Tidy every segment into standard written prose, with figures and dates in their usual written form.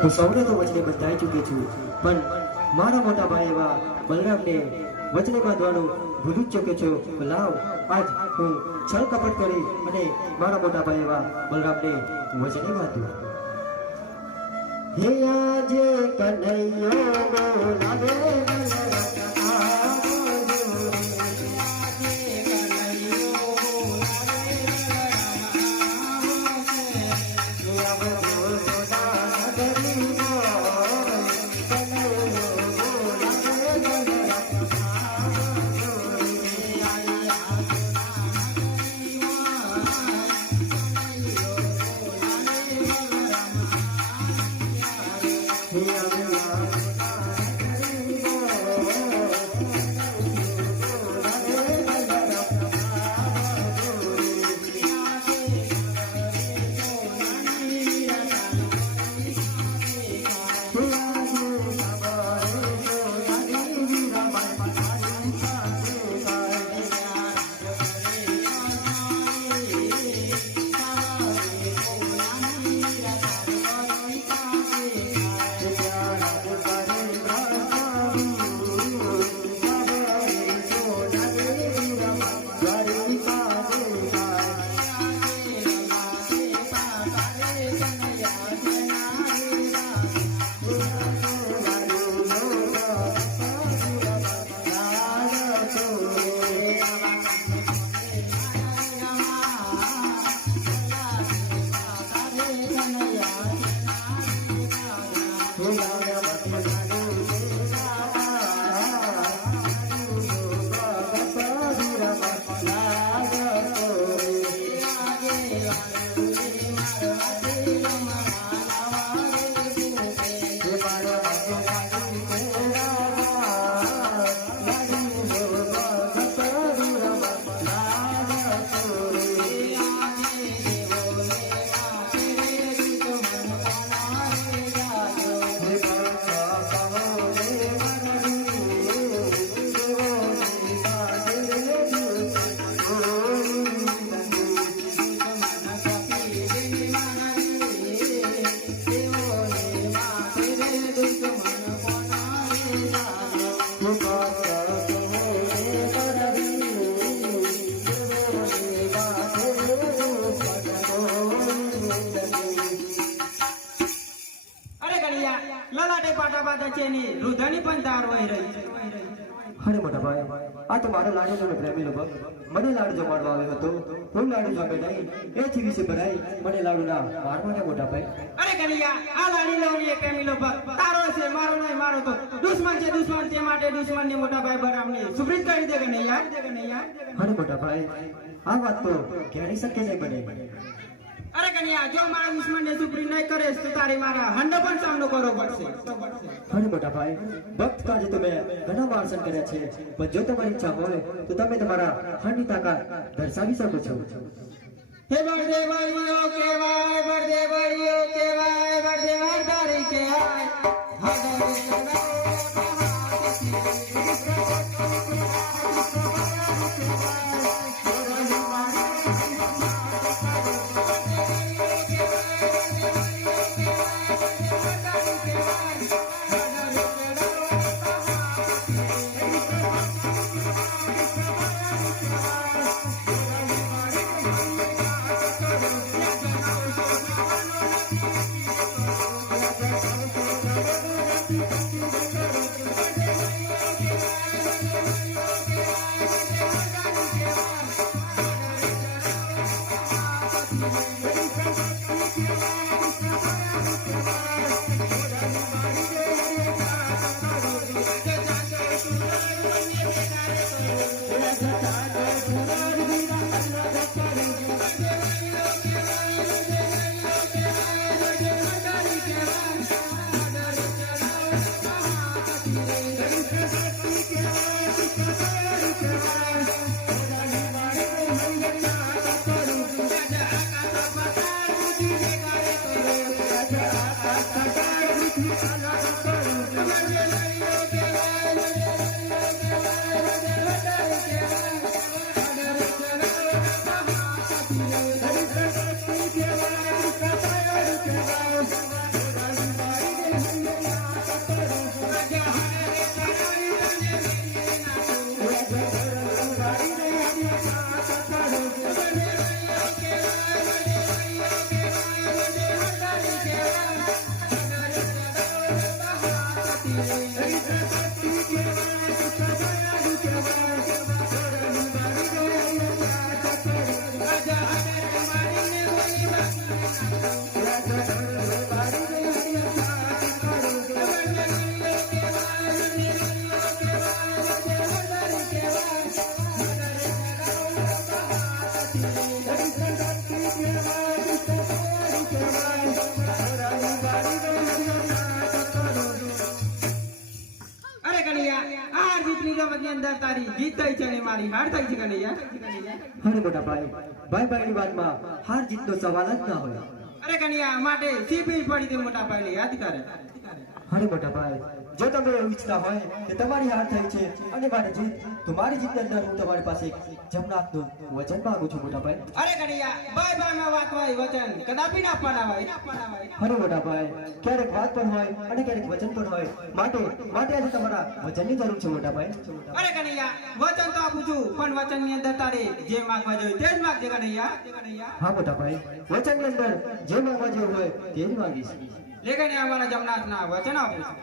હું સૌને તો વચને બંધાઈ ચૂકી છું, પણ મારા મોટા ભાઈ એવા બલરામને વચને બાંધવાનું ભૂલી જ ચૂક્યો છું. લાવ આજ હું છળ કપટ કરી અને મારા મોટા ભાઈ એવા બલરામને વચને બાંધું. હે આજે કનૈયો બોલાવે અરે મોટા ભાઈ, આ તો મારો લાડુનો પ્રેમી લોભ મને લાડુ જમાડવા આવ્યો હતો. હું લાડુ જમે નહીં એથી વિશે ભરાઈ મને લાડુના મારવાના મોટા ભાઈ. અરે કનૈયા, આ લાડી લાવની એ પ્રેમી લોભ તારો છે, મારો નહીં. મારો તો દુશ્મન છે, દુશ્મન તે માટે દુશ્મનની મોટા ભાઈ બરામને સુપ્રીત કરી દે કનૈયા. અરે મોટા ભાઈ, આ વાત તો ક્યારે શક્ય નહીં બને. અરે કન્યા, જો મારા દુશ્મનને સુપ્રીમ નહીં કરે તો તારે મારા હંડો પણ સામનો કરવો પડશે. અરે મોટા ભાઈ, ભક્ત કાજે તમે ઘણા માર્શન કર્યા છે, પણ જો તમારી ઈચ્છા હોય તો તમે તમારા હાંડની તાકાત દર્શાવી શકો છો. હે બળદેવળીઓ કહેવાય, બળદેવળીઓ કહેવાય, બળદેવ તારી કહેવાય. અંદર તારી જીત થઈ છે ને મારી હાર થઈ છે કનૈયા. અરે મોટા ભાઈ ભાઈની વાતમાં હાર જીતનો સવાલ જ ના હોય. અરે કનૈયા માટે સીપી પડી તે મોટા ભાઈને યાદ કરે. અરે મોટા ભાઈ જો તમે એવું ઈચ્છતા હોય કે તમારી હાર થઈ છે અને મારી જીત તો મારી જીતની અંદર હું તમારી પાસે જમનાથનું વચન માંગુ છું મોટા ભાઈ. અરે કનૈયા ભાઈમાં વાત હોય વચન કદાપી ના આપવાના હોય. અરે મોટા ભાઈ ક્યારેક વાત પણ હોય અને ક્યારેક વચન પણ હોય માટે આજે તમારા વચનની જરૂર છે મોટા ભાઈ. અરે કનૈયા વચન તો આપું છું પણ વચનની અંદર તારે જે માંગવા જોઈએ તે જ માંગજે કનૈયા. હા મોટા ભાઈ વચનની અંદર જે માંગવા જેવું હોય તે જ માંગીશ. લે કનૈયા અમારા જમનાથના વચન આપું છું.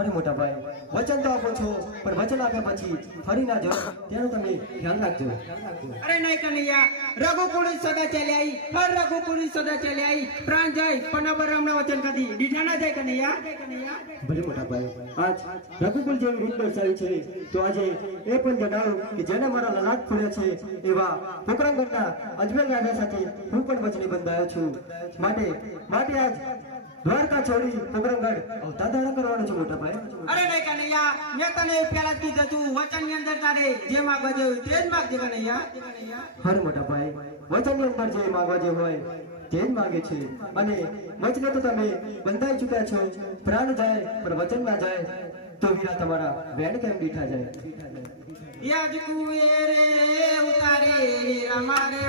અરે મોટા ભાઈ વચન તો આપો છો પણ વચન આપ્યા પછી ફરી ના જાઓ તેનું તમે ધ્યાન રાખજો. અરે નહીં કનૈયા રઘુકુળી સદા ચાલી આવી હર રઘુકુળી સદા ચાલી આવી પ્રાણ જાય પણ અબરમના વચન કદી દીઠા ના જાય કનૈયા. ભલે મોટા ભાઈ આજ રઘુકુલ જેવી રીત દર્શાવી છે તો આજે એ પણ જણાવો કે જેને મારા લલાટ ફૂલ્યા છે એવા પોકરણગઢના અજમેર રાજા સાથે હું પણ વચને બંધાયો છું. માટે આજ દ્વારકા છોડી પોકરણગઢ અવતાર ધારણ કરવાનો છે મોટા ભાઈ. અરે નહીં કનૈયા મેં તને પહેલા જ કીધું તું વચનની અંદર તારે જે માંગવા જેવું તે જ માંગજે કનૈયા. અરે મોટા ભાઈ વચનની અંદર જે માંગવા જે હોય તે જ માંગે છે અને વચને તો તમે બંધાઈ ચૂક્યા છો. પ્રાણ જાય પણ વચન ના જાય તો વીરા તમારા વેણ કેમ દીઠા જાય. યાદ કુવેરે ઉતારે અમારે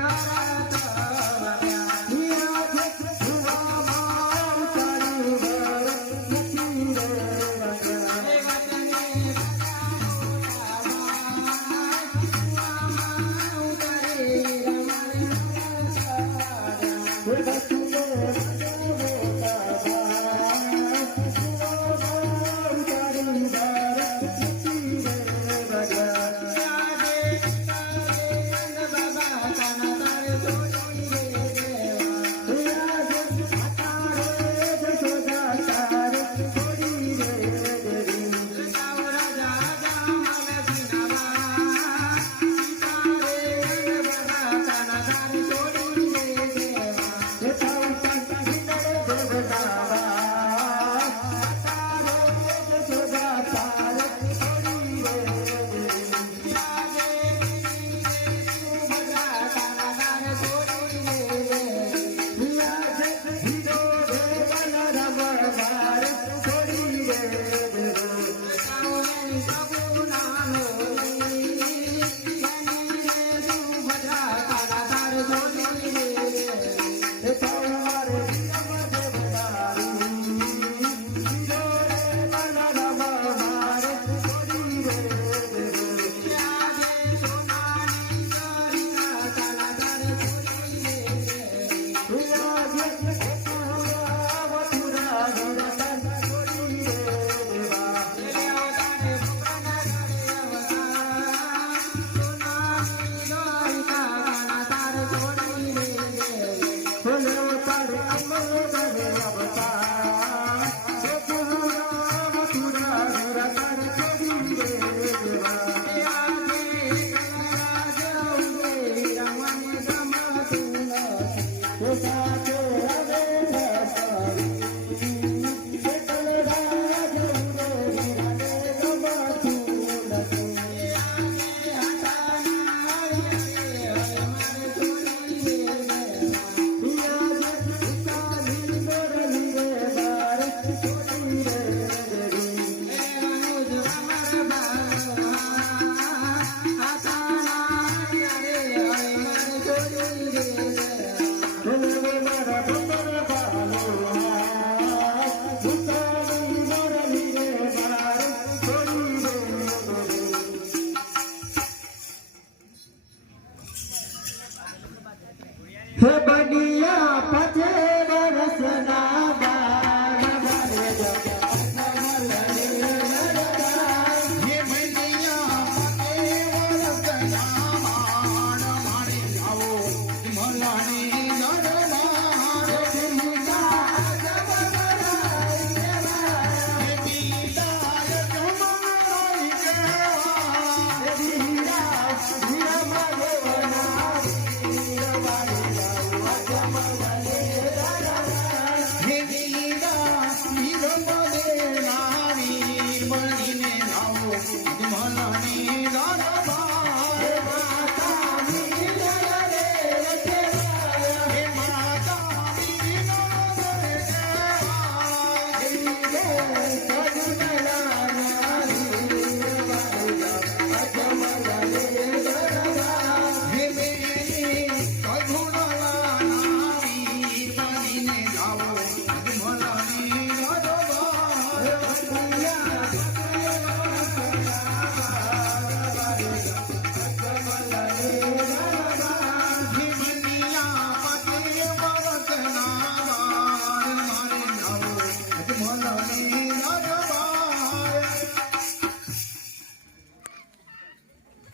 વરત હે બનિયા પચે વરસના બાર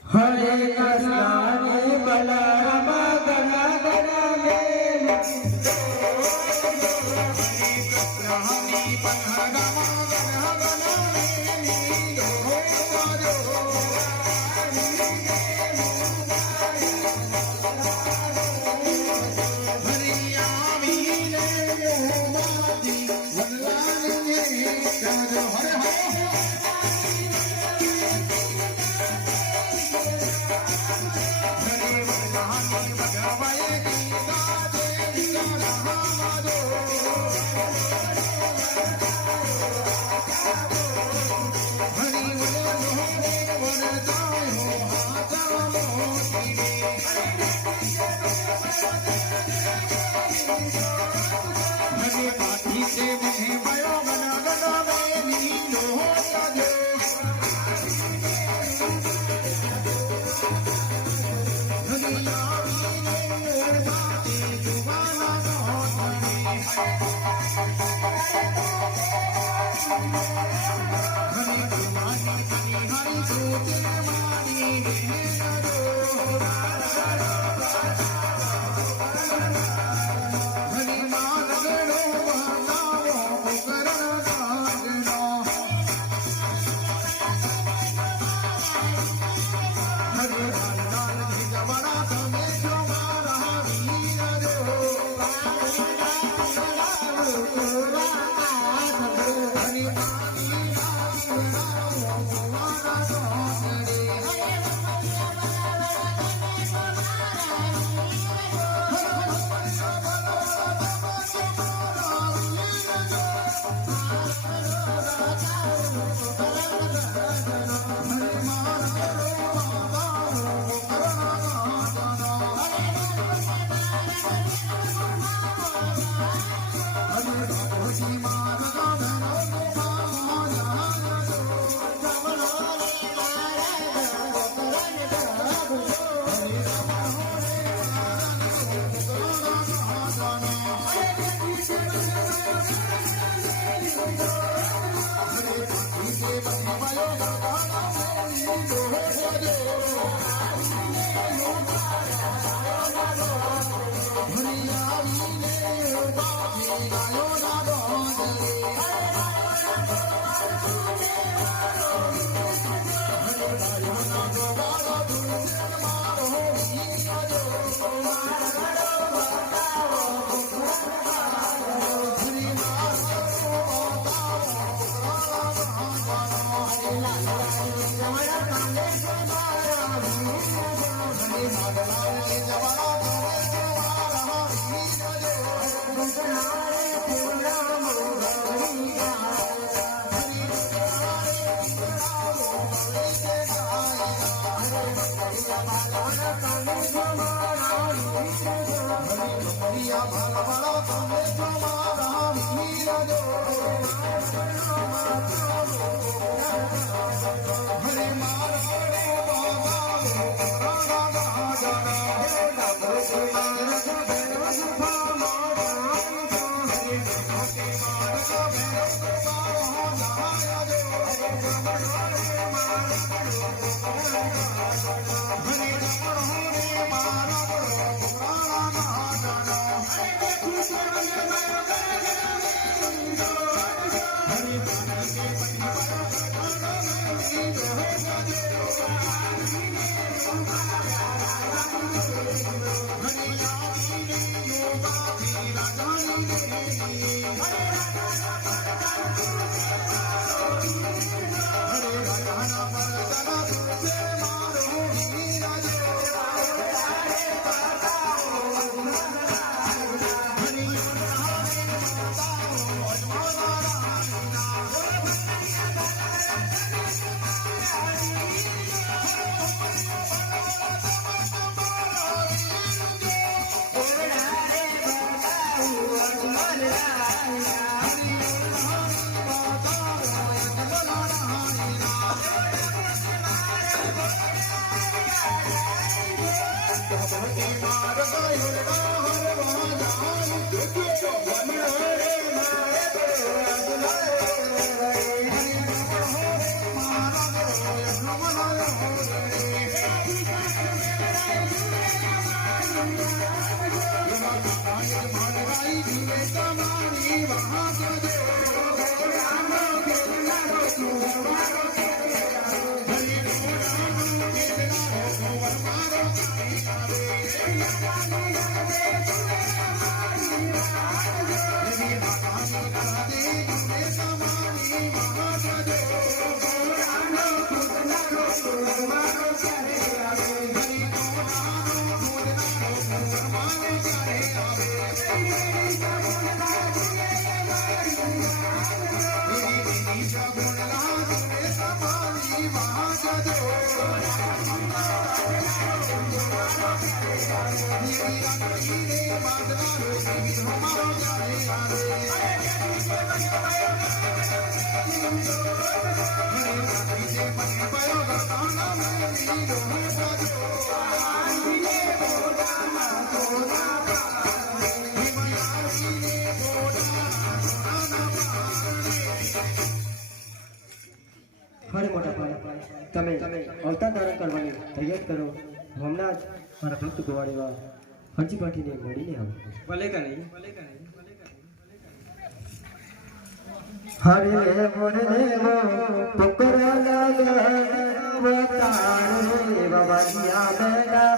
હરે કૃષ્ણ બલરામ ગણ ગણ મેલ હરે અરે મોટા ભાઈ તમે અવતાર ધારણ કરવાની તૈયાર કરો હમણાં જ મારા ભક્ત ગોવાળીવા હરજી પાટીને મળીને આવો ભલે કે નહીં હરે મુરદેવો પુકરા લાગતાણે બાબાજીયા બેડા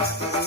Thank you.